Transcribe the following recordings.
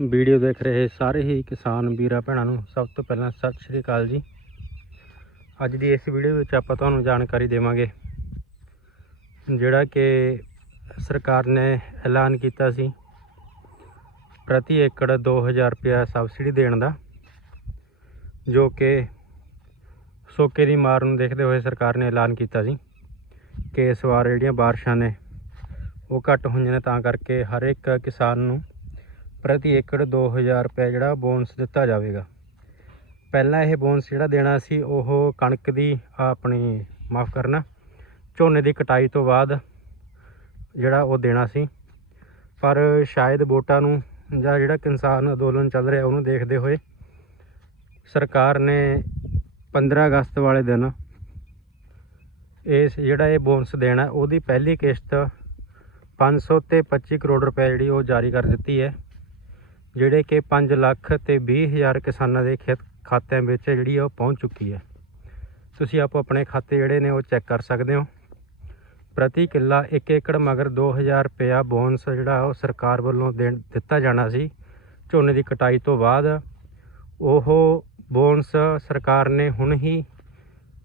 Video ਦੇਖ ਰਹੇ ਸਾਰੇ ਹੀ ਕਿਸਾਨ ਵੀਰਾਂ ਭੈਣਾਂ ਨੂੰ ਸਭ ਤੋਂ ਪਹਿਲਾਂ ਸਤਿ ਸ਼੍ਰੀ ਅਕਾਲ ਜੀ। ਅੱਜ ਦੀ ਇਸ ਵੀਡੀਓ ਵਿੱਚ ਆਪਾਂ ਤੁਹਾਨੂੰ ਜਾਣਕਾਰੀ ਦੇਵਾਂਗੇ। ਜਿਹੜਾ ਕਿ ਸਰਕਾਰ ਨੇ ਐਲਾਨ ਕੀਤਾ ਸੀ ਪ੍ਰਤੀ ਏਕੜ 2000 ਰੁਪਇਆ ਸਬਸਿਡੀ ਦੇਣ ਦਾ, ਜੋ ਕਿ ਸੋਕੇ ਦੀ ਮਾਰ ਨੂੰ ਦੇਖਦੇ ਹੋਏ ਸਰਕਾਰ ਨੇ ਐਲਾਨ ਕੀਤਾ ਸੀ ਕਿ ਇਸ ਵਾਰ ਜਿਹੜੀਆਂ ਬਾਰਿਸ਼ਾਂ ਨੇ ਉਹ ਘੱਟ ਹੋਈਆਂ ਨੇ, ਤਾਂ ਕਰਕੇ ਹਰ ਇੱਕ ਕਿਸਾਨ ਨੂੰ ਪ੍ਰਤੀ ਏਕੜ 2000 ਰੁਪਏ ਜਿਹੜਾ ਬੋਨਸ ਦਿੱਤਾ ਜਾਵੇਗਾ। ਪਹਿਲਾਂ ਇਹ ਬੋਨਸ ਜਿਹੜਾ ਦੇਣਾ ਸੀ, ਉਹ ਕਣਕ ਦੀ ਆਪਣੀ, ਮਾਫ ਕਰਨਾ, ਝੋਨੇ ਦੀ ਕਟਾਈ ਤੋਂ ਬਾਅਦ ਜਿਹੜਾ ਉਹ ਦੇਣਾ ਸੀ। ਪਰ ਸ਼ਾਇਦ ਵੋਟਾਂ ਨੂੰ ਜਾਂ ਜਿਹੜਾ ਕਿਸਾਨ ਅੰਦੋਲਨ ਚੱਲ ਰਿਹਾ, ਉਹਨੂੰ ਦੇਖਦੇ ਹੋਏ ਸਰਕਾਰ ਨੇ 15 ਅਗਸਤ ਵਾਲੇ ਦਿਨ ਇਸ ਜਿਹੜਾ ਇਹ ਬੋਨਸ ਦੇਣਾ, ਉਹਦੀ ਪਹਿਲੀ ਕਿਸ਼ਤ 500 ਤੇ 25 ਕਰੋੜ ਰੁਪਏ ਜਿਹੜੀ ਉਹ ਜਾਰੀ ਕਰ ਦਿੱਤੀ ਹੈ। ਜਿਹੜੇ ਕਿ 5 ਲੱਖ ਤੇ 20 ਹਜ਼ਾਰ ਕਿਸਾਨਾਂ ਦੇ ਖੇਤ ਖਾਤਿਆਂ ਵਿੱਚ ਜਿਹੜੀ ਉਹ ਪਹੁੰਚ ਚੁੱਕੀ ਹੈ। ਤੁਸੀਂ ਆਪੋ ਆਪਣੇ ਖਾਤੇ ਜਿਹੜੇ ਨੇ ਉਹ ਚੈੱਕ ਕਰ ਸਕਦੇ ਹੋ। ਪ੍ਰਤੀ ਕਿੱਲਾ 1 ਏਕੜ ਮਗਰ 2000 ਰੁਪਇਆ ਬੋਨਸ ਜਿਹੜਾ ਉਹ ਸਰਕਾਰ ਵੱਲੋਂ ਦੇਣ ਦਿੱਤਾ ਜਾਣਾ ਸੀ। ਝੋਨੇ ਦੀ ਕਟਾਈ ਤੋਂ ਬਾਅਦ ਉਹ ਬੋਨਸ ਸਰਕਾਰ ਨੇ ਹੁਣ ਹੀ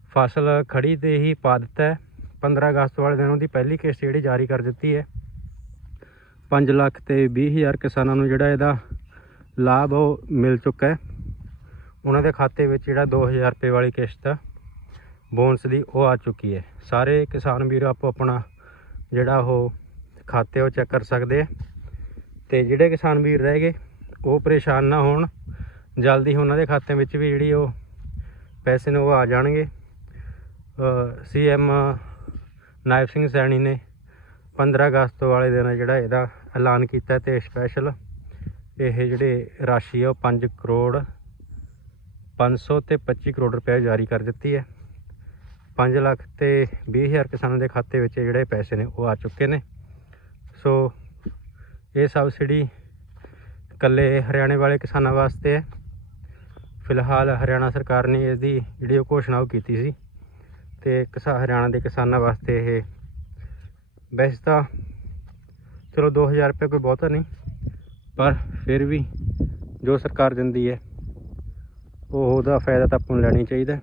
ਫਸਲ ਖੜੀ ਤੇ ਹੀ ਪਾ ਦਿੱਤਾ ਹੈ। 15 ਅਗਸਤ ਵਾਲੇ ਦਿਨ ਉਹਦੀ ਪਹਿਲੀ ਕਿਸ਼ਤ ਜਿਹੜੀ ਜਾਰੀ ਕਰ ਦਿੱਤੀ ਹੈ। 5 ਲੱਖ ਤੇ 20 ਹਜ਼ਾਰ ਕਿਸਾਨਾਂ ਨੂੰ ਜਿਹੜਾ ਇਹਦਾ ਲਾਭ ਉਹ ਮਿਲ ਚੁੱਕਾ ਹੈ। ਉਹਨਾਂ ਦੇ ਖਾਤੇ ਵਿੱਚ ਜਿਹੜਾ 2000 ਰੁਪਏ ਵਾਲੀ ਕਿਸ਼ਤ ਬੋਨਸ ਦੀ ਉਹ ਆ ਚੁੱਕੀ ਹੈ। ਸਾਰੇ ਕਿਸਾਨ ਵੀਰ ਆਪੋ ਆਪਣਾ ਜਿਹੜਾ ਉਹ ਖਾਤੇ ਉਹ ਚੈੱਕ ਕਰ ਸਕਦੇ ਆ। ਤੇ ਜਿਹੜੇ ਕਿਸਾਨ ਵੀਰ ਰਹਿ ਗਏ, ਉਹ ਪਰੇਸ਼ਾਨ ਨਾ ਹੋਣ। ਜਲਦੀ ਉਹਨਾਂ ਦੇ ਖਾਤਿਆਂ ਵਿੱਚ ਵੀ ਜਿਹੜੀ ਉਹ ਪੈਸੇ ਨੇ ਉਹ ਆ ਜਾਣਗੇ। ਸੀਐਮ ਨਾਇਬ ਸਿੰਘ ਸੈਣੀ ਨੇ 15 ਅਗਸਤ ਵਾਲੇ ਦਿਨ ਜਿਹੜਾ ਇਹਦਾ ਐਲਾਨ ਕੀਤਾ ਤੇ ਸਪੈਸ਼ਲ ਇਹ ਜਿਹੜੇ ਰਾਸ਼ੀ ਆ ਉਹ 5 ਕਰੋੜ 500 ਤੇ 25 ਕਰੋੜ ਰੁਪਏ ਜਾਰੀ ਕਰ ਦਿੱਤੀ ਹੈ। 5 ਲੱਖ ਤੇ 20 ਹਜ਼ਾਰ ਕਿਸਾਨਾਂ ਦੇ ਖਾਤੇ ਵਿੱਚ ਜਿਹੜੇ ਪੈਸੇ ਨੇ ਉਹ ਆ ਚੁੱਕੇ ਨੇ। ਸੋ ਇਹ ਸਬਸਿਡੀ ਇਕੱਲੇ ਹਰਿਆਣੇ ਵਾਲੇ ਕਿਸਾਨਾਂ ਵਾਸਤੇ ਹੈ। ਫਿਲਹਾਲ ਹਰਿਆਣਾ ਸਰਕਾਰ ਨੇ ਇਸ ਦੀ ਜਿਹੜੀ ਉਹ ਘੋਸ਼ਣਾ ਉਹ ਕੀਤੀ ਸੀ ਤੇ ਕਿਸਾ, ਹਰਿਆਣਾ ਦੇ ਕਿਸਾਨਾਂ ਵਾਸਤੇ ਇਹ ਵੈਸੇ ਤਾਂ ਚਲੋ 2000 ਰੁਪਏ ਕੋਈ ਬਹੁਤਾ ਨਹੀਂ। ਪਰ ਫਿਰ ਵੀ ਜੋ ਸਰਕਾਰ ਦਿੰਦੀ ਹੈ, ਉਹ ਉਹਦਾ ਫਾਇਦਾ ਤਾਂ ਆਪਾਂ ਨੂੰ ਲੈਣੀ ਚਾਹੀਦਾ। ਹੈ।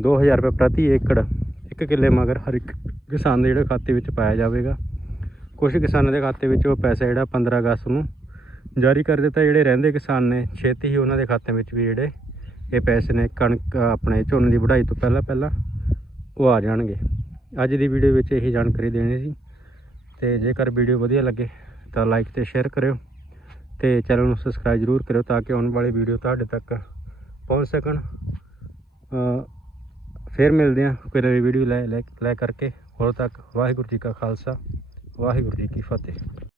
2000 ਰੁਪਏ ਪ੍ਰਤੀ ਏਕੜ, ਇੱਕ ਕਿੱਲੇ ਮਗਰ ਹਰ ਇੱਕ ਕਿਸਾਨ ਦੇ ਜਿਹੜੇ ਖਾਤੇ ਵਿੱਚ ਪਾਇਆ ਜਾਵੇਗਾ। ਕੁਝ ਕਿਸਾਨਾਂ ਦੇ ਖਾਤੇ ਵਿੱਚ ਉਹ ਪੈਸਾ ਜਿਹੜਾ 15 ਅਗਸਤ ਨੂੰ ਜਾਰੀ ਕਰ ਦਿੱਤਾ। ਜਿਹੜੇ ਰਹਿੰਦੇ ਕਿਸਾਨ ਨੇ, ਛੇਤੀ ਹੀ ਉਹਨਾਂ ਦੇ ਖਾਤੇ ਵਿੱਚ ਵੀ ਜਿਹੜੇ ਇਹ ਪੈਸੇ ਨੇ, ਕਣਕ, ਆਪਣੇ ਝੋਨੇ ਦੀ ਵਢਾਈ ਤੋਂ ਪਹਿਲਾਂ ਪਹਿਲਾਂ ਉਹ ਆ ਜਾਣਗੇ। ਅੱਜ ਦੀ ਵੀਡੀਓ ਵਿੱਚ ਇਹੀ ਜਾਣਕਾਰੀ ਦੇਣੀ ਸੀ। ਤੇ ਜੇਕਰ ਵੀਡੀਓ ਵਧੀਆ ਲੱਗੇ ਤਾਂ ਲਾਈਕ ਤੇ ਸ਼ੇਅਰ ਕਰਿਓ। ਤੇ ਚੈਨਲ ਨੂੰ ਸਬਸਕ੍ਰਾਈਬ ਜ਼ਰੂਰ ਕਰਿਓ ਤਾਂ ਕਿ ਆਉਣ ਵਾਲੀ ਵੀਡੀਓ ਤੁਹਾਡੇ ਤੱਕ ਪਹੁੰਚ ਸਕਣ। ਅ ਫਿਰ ਮਿਲਦੇ ਹਾਂ ਕੋਈ ਨਵੀਂ ਵੀਡੀਓ ਲੈ ਲੈ ਲੈ ਕਰਕੇ। ਉਦੋਂ ਤੱਕ ਵਾਹਿਗੁਰੂ ਜੀ ਕਾ ਖਾਲਸਾ, ਵਾਹਿਗੁਰੂ ਜੀ ਕੀ ਫਤਿਹ।